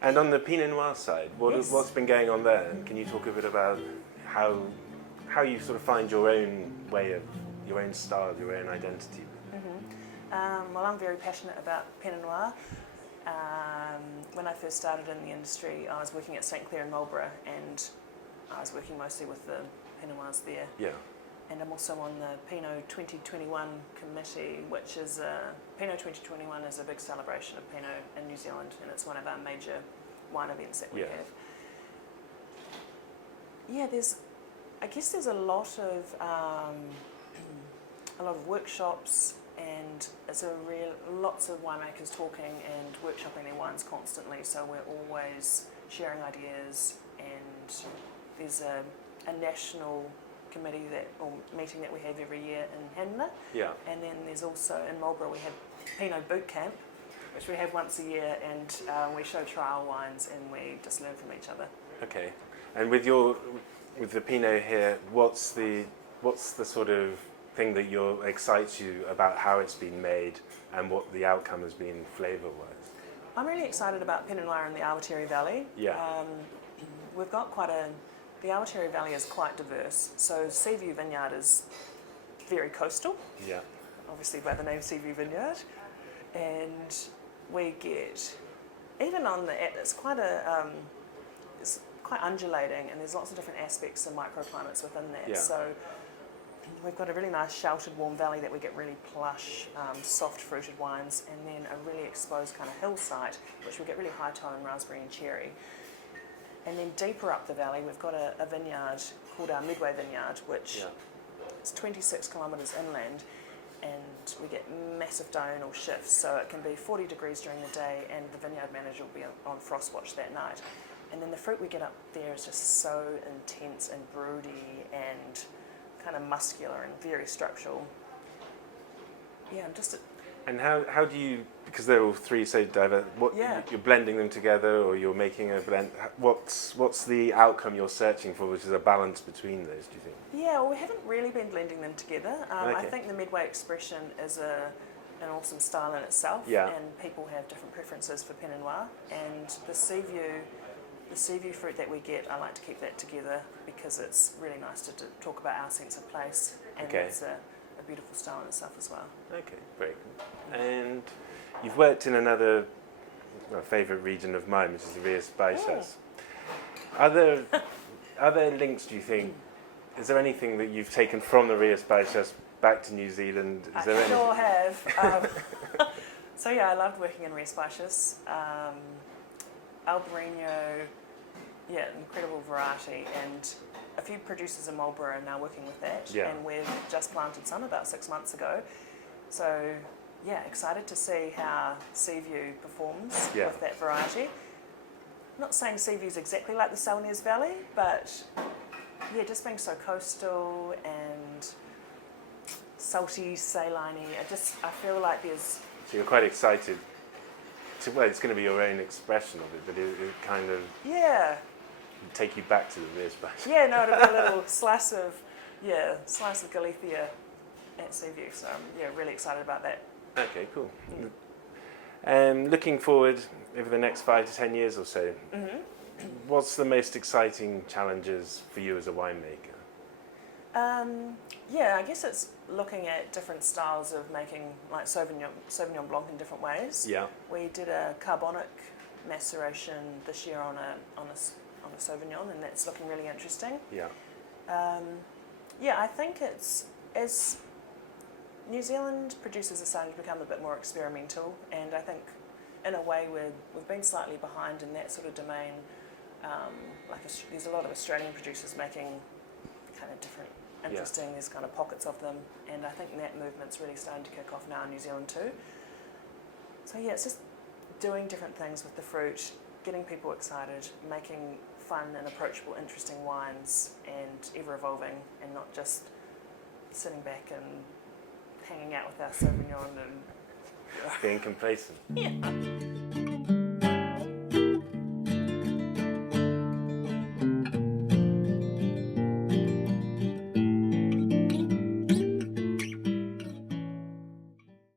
And on the Pinot Noir side, Yes. what's been going on there? And can you talk a bit about how you sort of find your own way of, your own style, your own identity? Well, I'm very passionate about Pinot Noir. When I first started in the industry, I was working at St Clair in Marlborough, and I was working mostly with the Pinot Noirs there. Yeah. And I'm also on the Pinot 2021 committee, which is Pinot 2021 is a big celebration of Pinot in New Zealand, and it's one of our major wine events that we have. Yeah, I guess there's a lot of workshops, and it's lots of winemakers talking and workshopping their wines constantly. So we're always sharing ideas, and there's a national committee or meeting that we have every year in Hanmer. Yeah. And then there's also in Marlborough we have Pinot Boot Camp, which we have once a year, and we show trial wines and we just learn from each other. Okay. And with the Pinot here, what's the sort of thing that excites you about how it's been made and what the outcome has been flavour-wise? I'm really excited about Pinot Noir in the Awatere Valley. Yeah. We've got the Awatere Valley is quite diverse. So Seaview Vineyard is very coastal. Yeah. Obviously by the name Seaview Vineyard. And we get, even on it's quite it's quite undulating, and there's lots of different aspects and microclimates within that. Yeah. So we've got a really nice sheltered warm valley that we get really plush, soft fruited wines, and then a really exposed kind of hillside, which we get really high tone raspberry and cherry. And then deeper up the valley, we've got a vineyard called our Midway Vineyard, which is 26 kilometres inland, and we get massive diurnal shifts, so it can be 40 degrees during the day, and the vineyard manager will be on frost watch that night. And then the fruit we get up there is just so intense and broody and kind of muscular and very structural. Yeah, And how do you, because they're all three so diverse, you're blending them together, or you're making a blend, what's the outcome you're searching for, which is a balance between those, do you think? Yeah, well, we haven't really been blending them together. Okay. I think the Midway expression is an awesome style in itself, and people have different preferences for Pinot Noir, and the Seaview fruit that we get, I like to keep that together because it's really nice to talk about our sense of place, and it's a beautiful style in itself as well. Okay, very cool. And you've worked in another favourite region of mine, which is the Rias Baixas. Are there links, do you think? Is there anything that you've taken from the Rias Baixas back to New Zealand? I sure have. So yeah, I loved working in Rias Baixas. Albarino, incredible variety, and a few producers in Marlborough are now working with that, and we've just planted some about 6 months ago. So excited to see how Seaview performs with that variety. I'm not saying Seaview's exactly like the Salnias Valley, but just being so coastal and salty, saline-y, I feel like there's... So you're quite excited. It's going to be your own expression of it, but it kind of take you back to the Rias Baixas. Yeah, no, it'll be a little slice of Galicia at Seaview, so I'm really excited about that. Okay, cool. Looking forward over the next 5 to 10 years or so, what's the most exciting challenges for you as a winemaker? I guess it's looking at different styles of making, like Sauvignon Blanc in different ways. Yeah. We did a carbonic maceration this year on a Sauvignon, and that's looking really interesting. Yeah. I think as New Zealand producers are starting to become a bit more experimental, and I think in a way we've been slightly behind in that sort of domain. There's a lot of Australian producers making kind of different, interesting, there's kind of pockets of them, and I think that movement's really starting to kick off now in New Zealand too. So it's just doing different things with the fruit, getting people excited, making fun and approachable, interesting wines, and ever evolving, and not just sitting back and hanging out with our Sauvignon and being complacent. Yeah.